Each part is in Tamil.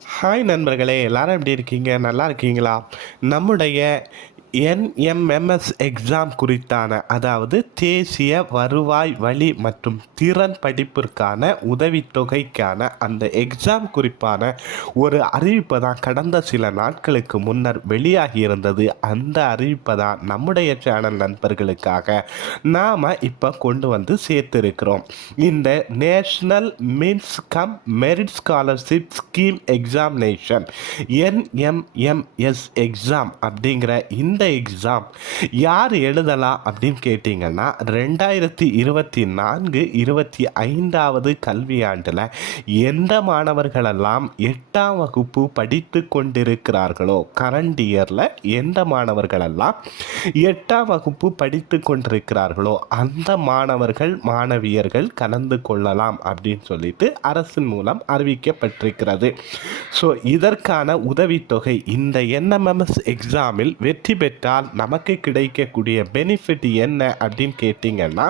ஹாய் நண்பர்களே எல்லாரும் எப்படி இருக்கீங்க? நல்லா இருக்கீங்களா? நம்முடைய என்எம்எம்எஸ் எக்ஸாம் குறித்தான அதாவது தேசிய வருவாய் வழி மற்றும் திறன் படிப்பிற்கான உதவித்தொகைக்கான அந்த எக்ஸாம் குறிப்பான ஒரு அறிவிப்பை தான் கடந்த சில நாட்களுக்கு முன்னர் வெளியாகி இருந்தது அந்த அறிவிப்பை தான் நம்முடைய சேனல் நண்பர்களுக்காக நாம் இப்போ கொண்டு வந்து சேர்த்திருக்கிறோம். இந்த national means cum merit scholarship scheme examination NMMS exam அப்படிங்கிற இந்த எக்ஸாம் யார் எழுதலாம் அப்படின்னு கேட்டிங்கன்னா ரெண்டாயிரத்தி இருபத்தி நான்கு இருபத்தி ஐந்தாவது கல்வியாண்டில் எந்த மாணவர்களெல்லாம் எட்டாம் வகுப்பு படித்து கொண்டிருக்கிறார்களோ கரண்ட் இயரில் எந்த மாணவர்களெல்லாம் எட்டாம் வகுப்பு படித்து கொண்டிருக்கிறார்களோ அந்த மாணவர்கள் மாணவியர்கள் கலந்து கொள்ளலாம் அப்படின்னு சொல்லிட்டு அரசின் மூலம் அறிவிக்கப்பட்டிருக்கிறது. ஸோ இதற்கான உதவித்தொகை இந்த என்எம்எம்எஸ் எக்ஸாமில் வெற்றி பெற்றால் நமக்கு கிடைக்கக்கூடிய பெனிஃபிட் என்ன? அப்படின்னு கேட்டிங்கன்னா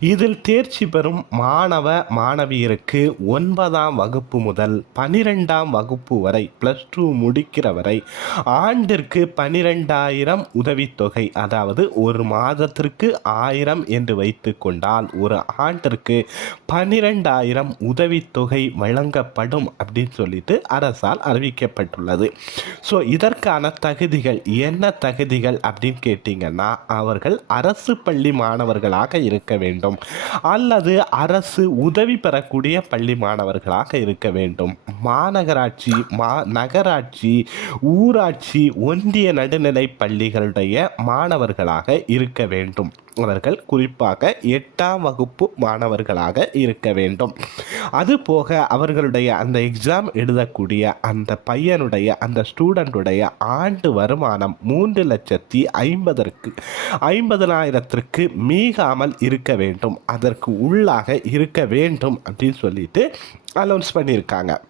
இதில் தேர்ச்சி பெறும் மாணவ மாணவியருக்கு ஒன்பதாம் வகுப்பு முதல் பனிரெண்டாம் வகுப்பு வரை ப்ளஸ் டூ முடிக்கிற வரை ஆண்டிற்கு பனிரெண்டாயிரம் உதவித்தொகை அதாவது ஒரு மாதத்திற்கு ஆயிரம் என்று வைத்து கொண்டால் ஒரு ஆண்டிற்கு பனிரெண்டாயிரம் உதவித்தொகை வழங்கப்படும் அப்படின்னு சொல்லிட்டு அரசால் அறிவிக்கப்பட்டுள்ளது. ஸோ இதற்கான தகுதிகள் என்ன தகுதிகள் அப்படின்னு கேட்டிங்கன்னா அவர்கள் அரசு பள்ளி மாணவர்களாக இருக்க வேண்டும். அல்லது அரசு உதவி பெறக்கூடிய பள்ளி மாணவர்களாக இருக்க வேண்டும். மாநகராட்சி மா நகராட்சி ஊராட்சி ஒன்றிய நடுநிலை பள்ளிகளுடைய மாணவர்களாக இருக்க வேண்டும். அவர்கள் குறிப்பாக எட்டாம் வகுப்பு மாணவர்களாக இருக்க வேண்டும். அதுபோக அவர்களுடைய அந்த எக்ஸாம் எழுதக்கூடிய அந்த பையனுடைய அந்த ஸ்டூடெண்ட்டுடைய ஆண்டு வருமானம் மூன்று லட்சத்தி ஐம்பதற்கு ஐம்பதனாயிரத்திற்கு மீகாமல் இருக்க வேண்டும். அதற்கு உள்ளாக இருக்க வேண்டும் அப்படின்னு சொல்லிட்டு அனௌன்ஸ் பண்ணியிருக்காங்க.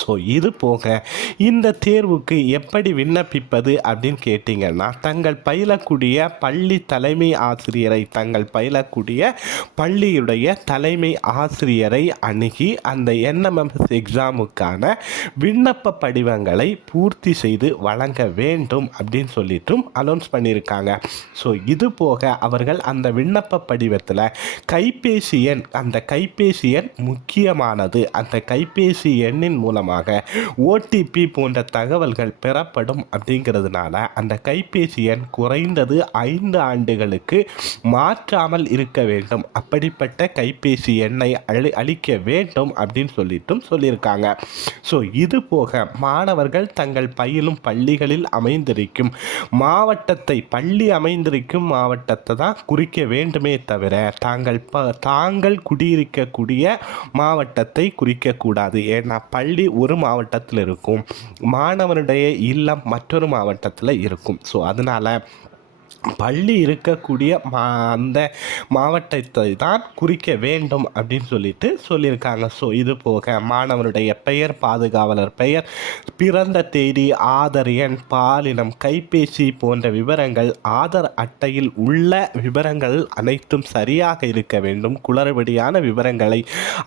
ஸோ இது போக இந்த தேர்வுக்கு எப்படி விண்ணப்பிப்பது அப்படின்னு கேட்டிங்கன்னா தங்கள் பயிலக்கூடிய பள்ளி தலைமை ஆசிரியரை தங்கள் பயிலக்கூடிய பள்ளியுடைய தலைமை ஆசிரியரை அணுகி அந்த என்எம்எம்எஸ் எக்ஸாமுக்கான விண்ணப்ப படிவங்களை பூர்த்தி செய்து வழங்க வேண்டும் அப்படின்னு சொல்லிட்டும் அனௌன்ஸ் பண்ணியிருக்காங்க. ஸோ இது போக அவர்கள் அந்த விண்ணப்ப படிவத்தில் கைபேசி எண் அந்த கைபேசி எண் முக்கியமானது. அந்த கைபேசி எண்ணின் மூலம் மூலமாக ஓடிபி போன்ற தகவல்கள் பெறப்படும் அப்படிங்கிறதுனால அந்த கைபேசி எண் குறைந்தது ஐந்து ஆண்டுகளுக்கு மாற்றாமல் இருக்க வேண்டும். அப்படிப்பட்ட கைபேசி எண்ணை அழி அளிக்க வேண்டும் அப்படின்னு சொல்லிட்டும் சொல்லியிருக்காங்க. ஸோ இது போக மாணவர்கள் தங்கள் பயிலும் பள்ளிகளில் அமைந்திருக்கும் மாவட்டத்தை பள்ளி அமைந்திருக்கும் மாவட்டத்தை தான் குறிக்க வேண்டுமே தவிர தாங்கள் ப தாங்கள் குடியிருக்கக்கூடிய மாவட்டத்தை குறிக்கக்கூடாது. ஏன்னா பள்ளி ஒரு மாவட்டத்தில் இருக்கும். மாணவனுடைய இல்லம் மற்றொரு மாவட்டத்தில் இருக்கும். ஸோ அதனால் பள்ளி இருக்கக்கூடிய மா அந்த மாவட்டத்தை தான் குறிக்க வேண்டும் அப்படின்னு சொல்லிட்டு சொல்லியிருக்காங்க. ஸோ இது போக மாணவருடைய பெயர் பாதுகாவலர் பெயர் பிறந்த தேதி ஆதார் எண் பாலினம் கைபேசி போன்ற விவரங்கள் ஆதார் அட்டையில் உள்ள விவரங்கள் அனைத்தும் சரியாக இருக்க வேண்டும். குளறுபடியான விவரங்களை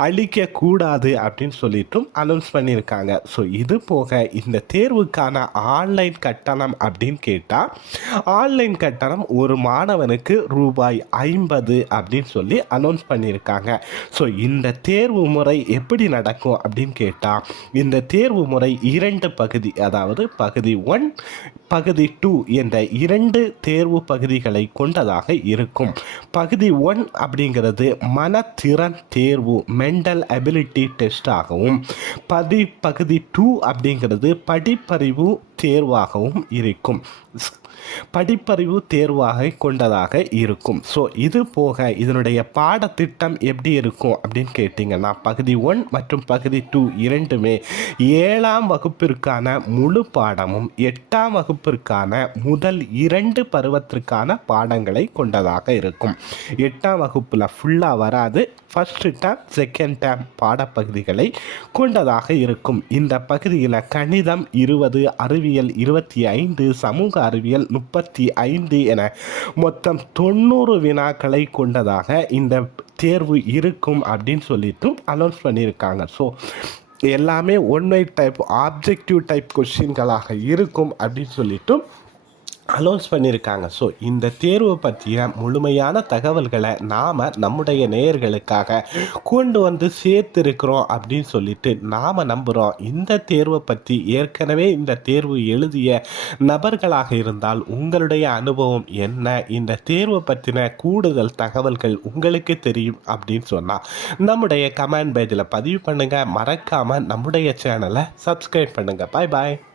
அளிக்கக்கூடாது அப்படின்னு சொல்லிட்டும் அனௌன்ஸ் பண்ணியிருக்காங்க. ஸோ இது போக இந்த தேர்வுக்கான ஆன்லைன் கட்டணம் அப்படின்னு கேட்டால் ஆன்லைன் கட்டணம் கட்டணம் ஒரு மாணவனுக்கு ரூபாய் ஐம்பது அப்படின்னு சொல்லி அனௌன்ஸ் பண்ணியிருக்காங்க. ஸோ இந்த தேர்வு முறை எப்படி நடக்கும் அப்படின்னு கேட்டால் இந்த தேர்வு முறை இரண்டு பகுதி அதாவது பகுதி ஒன் பகுதி டூ என்ற இரண்டு தேர்வு பகுதிகளை கொண்டதாக இருக்கும். பகுதி ஒன் அப்படிங்கிறது மனத்திறன் தேர்வு மென்டல் அபிலிட்டி டெஸ்டாகவும் பதி பகுதி டூ அப்படிங்கிறது படிப்பறிவு தேர்வாகவும் இருக்கும். படிப்பறிவு தேர்வாக கொண்டதாக இருக்கும். ஸோ இது போக இதனுடைய பாடத்திட்டம் எப்படி இருக்கும் அப்படின்னு கேட்டிங்கன்னா பகுதி ஒன் மற்றும் பகுதி டூ இரண்டுமே ஏழாம் வகுப்பிற்கான முழு பாடமும் எட்டாம் வகுப்பிற்கான முதல் இரண்டு பருவத்திற்கான பாடங்களை கொண்டதாக இருக்கும். எட்டாம் வகுப்பில் ஃபுல்லாக வராது. ஃபஸ்ட்டு டேம் செகண்ட் டேம் பாடப்பகுதிகளை கொண்டதாக இருக்கும். இந்த பகுதியில் கணிதம் இருபது அறிவியல் இருபத்தி ஐந்து சமூக அறிவியல் முப்பத்தி ஐந்து என மொத்தம் தொண்ணூறு வினாக்களை கொண்டதாக இந்த தேர்வு இருக்கும் அப்படின்னு சொல்லிட்டும் அனௌன்ஸ் பண்ணியிருக்காங்க. ஸோ எல்லாமே ஒன்மை டைப் ஆப்ஜெக்டிவ் டைப் கொஷின்களாக இருக்கும் அப்படின்னு சொல்லிட்டும் அனௌன்ஸ் பண்ணியிருக்காங்க ஸோ இந்த தேர்வை பற்றிய முழுமையான தகவல்களை நாம் நம்முடைய நேயர்களுக்காக கொண்டு வந்து சேர்த்துருக்கிறோம் அப்படின்னு சொல்லிட்டு நாம் நம்புகிறோம் இந்த தேர்வை பற்றி ஏற்கனவே இந்த தேர்வு எழுதிய நபர்களாக இருந்தால் உங்களுடைய அனுபவம் என்ன? இந்த தேர்வை பற்றின கூடுதல் தகவல்கள் உங்களுக்கு தெரியும் அப்படின்னு சொன்னால் நம்முடைய கமெண்ட் பேஜில் பதிவு பண்ணுங்கள் மறக்காமல் நம்முடைய சேனலை சப்ஸ்கிரைப் பண்ணுங்கள் பாய் பாய்